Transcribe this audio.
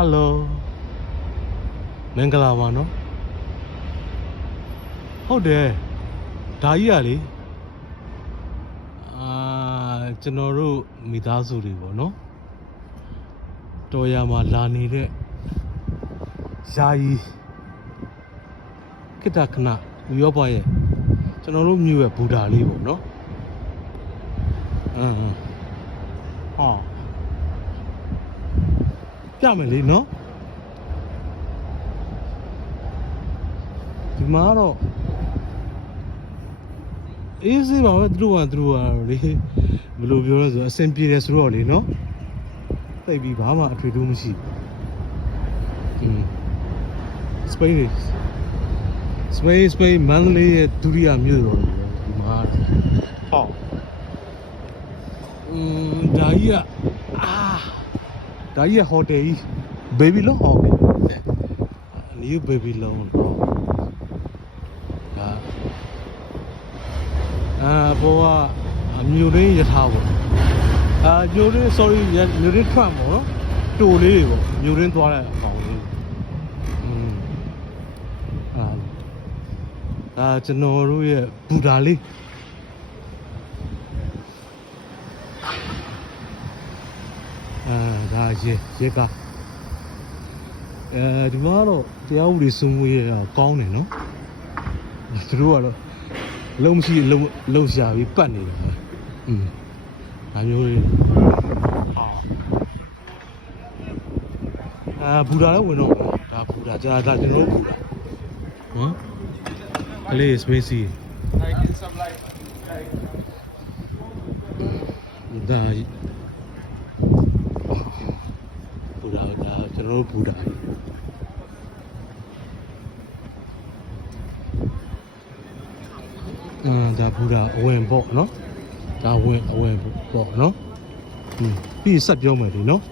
Hello မင်္ဂလာပါနော်ဟုတ်တယ်ဒါကြီးอ่ะလေကျွန်တော်တို့မိသားစုတွေပေါ့နော်တော်ရမှာလာနေတဲ့ယာယီခိတ္တခဏဥရောပရဲ့ကျွန်တော်တို့မြို့ရဲ့ဘူတာလေးပေါ့နော်ဟောပြမယ်လေနော်ဒီမှာတော့အေးစေးပါပဲသူတို့ကလေဘယ်လိုပြောလဲဆိုအဆင်ပြေတယ်ဆိုတော့လေနော်သိပြီးဘာမှအထွေထူးမရှိစပိန်မန်လေးရဲ့ဒုတိယမြို့တော်ဒီမှာဟောဒါကြီးကဟိုတယ်ကြီး baby လုံးဟုတ်တယ် new baby လုံးဘောကမြို့ရင်းရထားပေါ့မြို့ရင်း sorry မြို့ရင်းထွက်ပေါ့နော်တူလေးတွေပေါ့မြို့ရင်းသွားတဲ့အကောင်လေးကျွန်တော်တို့ရဲ့ဘူတာလေးဒါရေကဒီမှာတော့တရားဥပဒေစိုးမိုးရေးကောင်းတယ်နော်သူတို့ကတော့လုံးမရှိလုံးရှာပြီးပတ်နေတယ်ဒါမျိုးလေးဘူတာလည်းဝင်တော့ဒါဘူတာကျွန်တော်တို့ဘူတာကလေး spacey ဒါဘူတာကျွန်တော်တို့ဘူတာဒါဘူတာအဝင်ပေါ့နော်ဒါအဝင်ပေါ့နော်ပြီးဆက်ပြောမယ်ဒီနော်